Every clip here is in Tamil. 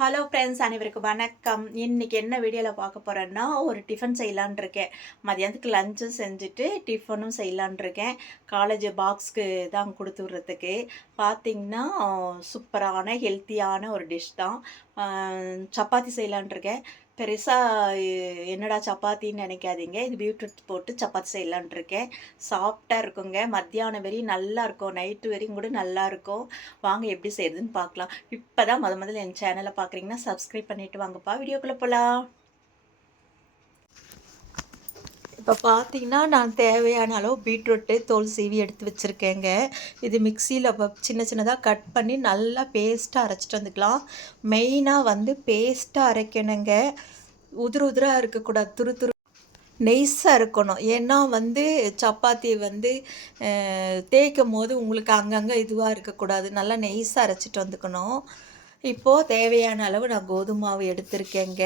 ஹலோ ஃப்ரெண்ட்ஸ், அனைவருக்கும் வணக்கம். இன்றைக்கி என்ன வீடியோவில் பார்க்க போகிறேன்னா, ஒரு டிஃபன் செய்யலான் இருக்கேன். மதியானத்துக்கு லஞ்சும் செஞ்சுட்டு டிஃபனும் செய்யலான் இருக்கேன். காலேஜ் பாக்ஸ்க்கு தான் கொடுத்து விட்றதுக்கு. பார்த்திங்கன்னா சூப்பரான ஹெல்த்தியான ஒரு டிஷ் தான். சப்பாத்தி செய்யலான் இருக்கேன். பெருசாக என்னடா சப்பாத்தின்னு நினைக்காதீங்க. இது பீட்ரூட் போட்டு சப்பாத்தி செய்யலான் இருக்கேன். சாஃப்டாக இருக்குங்க. மத்தியானம் வரையும் நல்லாயிருக்கும், நைட்டு வரையும் கூட நல்லாயிருக்கும். வாங்க எப்படி செய்கிறதுன்னு பார்க்கலாம். இப்போ தான் முதல்ல என் சேனலை பார்க்குறீங்கன்னா சப்ஸ்கிரைப் பண்ணிவிட்டு வாங்கப்பா. வீடியோக்குள்ளே போகலாம். இப்போ பார்த்தீங்கன்னா நான் தேவையான அளவு பீட்ரூட்டு தோல் சீவி எடுத்து வச்சுருக்கேங்க. இது மிக்சியில் சின்ன சின்னதாக கட் பண்ணி நல்லா பேஸ்ட்டாக அரைச்சிட்டு வந்துக்கலாம். மெயினாக வந்து பேஸ்ட்டாக அரைக்கணுங்க. உதிராக இருக்கக்கூடாது, துரு துரு நெய்ஸாக இருக்கணும். ஏன்னா வந்து சப்பாத்தி வந்து தேய்க்கும் போது உங்களுக்கு அங்கங்கே இதுவாக இருக்கக்கூடாது. நல்லா நெய்ஸாக அரைச்சிட்டு வந்துக்கணும். இப்போது தேவையான அளவு நான் கோதுமை மாவு எடுத்திருக்கேங்க.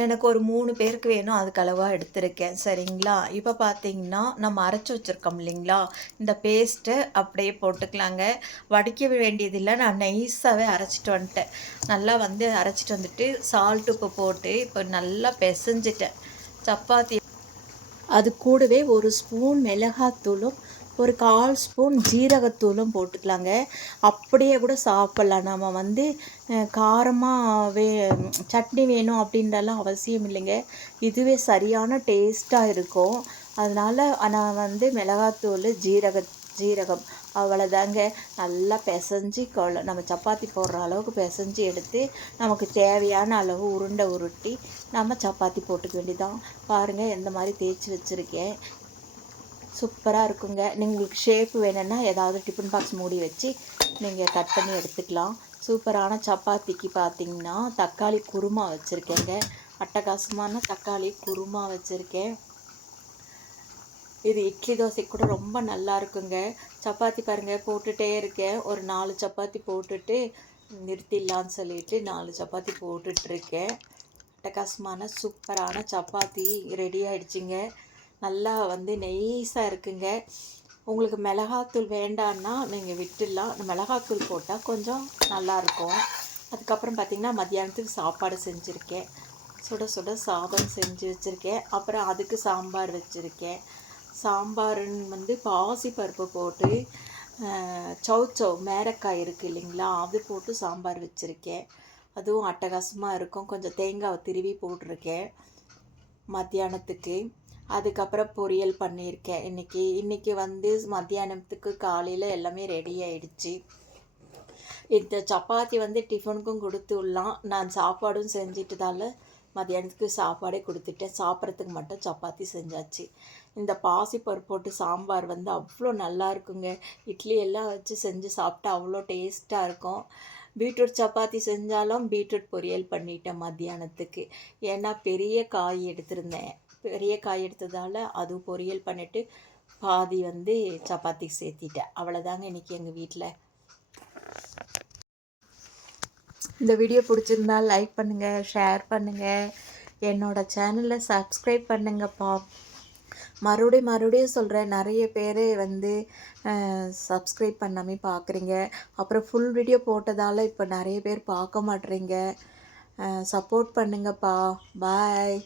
எனக்கு ஒரு 3 பேருக்கு வேணும், அதுக்கு அளவாக எடுத்திருக்கேன். சரிங்களா? இப்போ பார்த்தீங்கன்னா நம்ம அரைச்சி வச்சுருக்கோம் இல்லைங்களா, இந்த பேஸ்ட்டை அப்படியே போட்டுக்கலாங்க. வடிக்க வேண்டியதில்லை, நான் நைஸாகவே அரைச்சிட்டு வந்துட்டேன். நல்லா வந்து அரைச்சிட்டு வந்துட்டு சால்ட் உப்பு போட்டு இப்போ நல்லா பிசைஞ்சிட்டேன் சப்பாத்தி. அது கூடவே ஒரு ஸ்பூன் மிளகாத்தூளும் ஒரு 1/4 ஸ்பூன் ஜீரகத்தூளும் போட்டுக்கலாங்க. அப்படியே கூட சாப்பிட்லாம். நம்ம வந்து காரமாக சட்னி வேணும் அப்படின்றலாம் அவசியம் இல்லைங்க. இதுவே சரியான டேஸ்ட்டாக இருக்கும். அதனால் நான் வந்து மிளகாத்தூள், ஜீரகம் அவ்வளோதாங்க. நல்லா பிசைஞ்சி நம்ம சப்பாத்தி போடுற அளவுக்கு பிசைஞ்சி எடுத்து நமக்கு தேவையான அளவு உருண்டை உருட்டி நம்ம சப்பாத்தி போட்டுக்க வேண்டியதான். பாருங்கள், எந்த மாதிரி தேய்ச்சி வச்சுருக்கேன். சூப்பராக இருக்குங்க. உங்களுக்கு ஷேப் வேணும்னா ஏதாவது டிஃபன் பாக்ஸ் மூடி வச்சு நீங்கள் கட் பண்ணி எடுத்துக்கலாம். சூப்பரான சப்பாத்திக்கு பார்த்திங்கன்னா தக்காளி குருமா வச்சுருக்கேங்க. அட்டகாசமான தக்காளி குருமா வச்சுருக்கேன். இது இட்லி தோசைக்கு கூட ரொம்ப நல்லா இருக்குங்க. சப்பாத்தி பாருங்கள் போட்டுகிட்டே இருக்கேன். ஒரு 4 சப்பாத்தி போட்டுட்டு நிறுத்திடலான்னு சொல்லிட்டு 4 சப்பாத்தி போட்டுட்ருக்கேன். அட்டகாசமான சூப்பரான சப்பாத்தி ரெடி ஆகிடுச்சிங்க. நல்லா வந்து நெய்ஸாக இருக்குங்க. உங்களுக்கு மிளகாத்தூள் வேண்டான்னா நீங்கள் விட்டுடலாம். மிளகாத்தூள் போட்டால் கொஞ்சம் நல்லாயிருக்கும். அதுக்கப்புறம் பார்த்திங்கன்னா மத்தியானத்துக்கு சாப்பாடு செஞ்சுருக்கேன். சுட சுட சாதம் செஞ்சு வச்சுருக்கேன். அப்புறம் அதுக்கு சாம்பார் வச்சுருக்கேன். சாம்பாருன்னு வந்து பாசி பருப்பு போட்டு சௌச்சௌ மேரக்காய் இருக்குது இல்லைங்களா, அது போட்டு சாம்பார் வச்சுருக்கேன். அதுவும் அட்டகாசமாக இருக்கும். கொஞ்சம் தேங்காவை திருவி போட்டிருக்கேன் மத்தியானத்துக்கு. அதுக்கப்புறம் பொரியல் பண்ணியிருக்கேன். இன்றைக்கி வந்து மத்தியானத்துக்கு காலையில் எல்லாமே ரெடி ஆகிடுச்சு. இந்த சப்பாத்தி வந்து டிஃபனுக்கும் கொடுத்து விடலாம். நான் சாப்பாடும் செஞ்சிட்டதால் மத்தியானத்துக்கு சாப்பாடே கொடுத்துட்டேன். சாப்பிட்றதுக்கு மட்டும் சப்பாத்தி செஞ்சாச்சு. இந்த பாசிப்பருப்பு போட்டு சாம்பார் வந்து அவ்வளோ நல்லா இருக்குங்க. இட்லி எல்லாம் வச்சு செஞ்சு சாப்பிட்டா அவ்வளோ டேஸ்ட்டாக இருக்கும். பீட்ரூட் சப்பாத்தி செஞ்சாலும் பீட்ரூட் பொரியல் பண்ணிட்டேன் மத்தியானத்துக்கு. ஏன்னா பெரிய காய் எடுத்திருந்தேன். பெரிய காய் எடுத்ததால் அதுவும் பொரியல் பண்ணிவிட்டு பாதி வந்து சப்பாத்தி சேர்த்திட்டேன். அவ்வளோதாங்க இன்றைக்கி எங்கள் வீட்டில். இந்த வீடியோ பிடிச்சிருந்தால் லைக் பண்ணுங்கள், ஷேர் பண்ணுங்கள், என்னோடய சேனலை சப்ஸ்கிரைப் பண்ணுங்கப்பா. மறுபடியும் சொல்கிறேன், நிறைய பேர் வந்து சப்ஸ்கிரைப் பண்ணாமல் பார்க்குறீங்க. அப்புறம் ஃபுல் வீடியோ போட்டதால் இப்போ நிறைய பேர் பார்க்க மாட்றீங்க. சப்போர்ட் பண்ணுங்கப்பா. பாய்.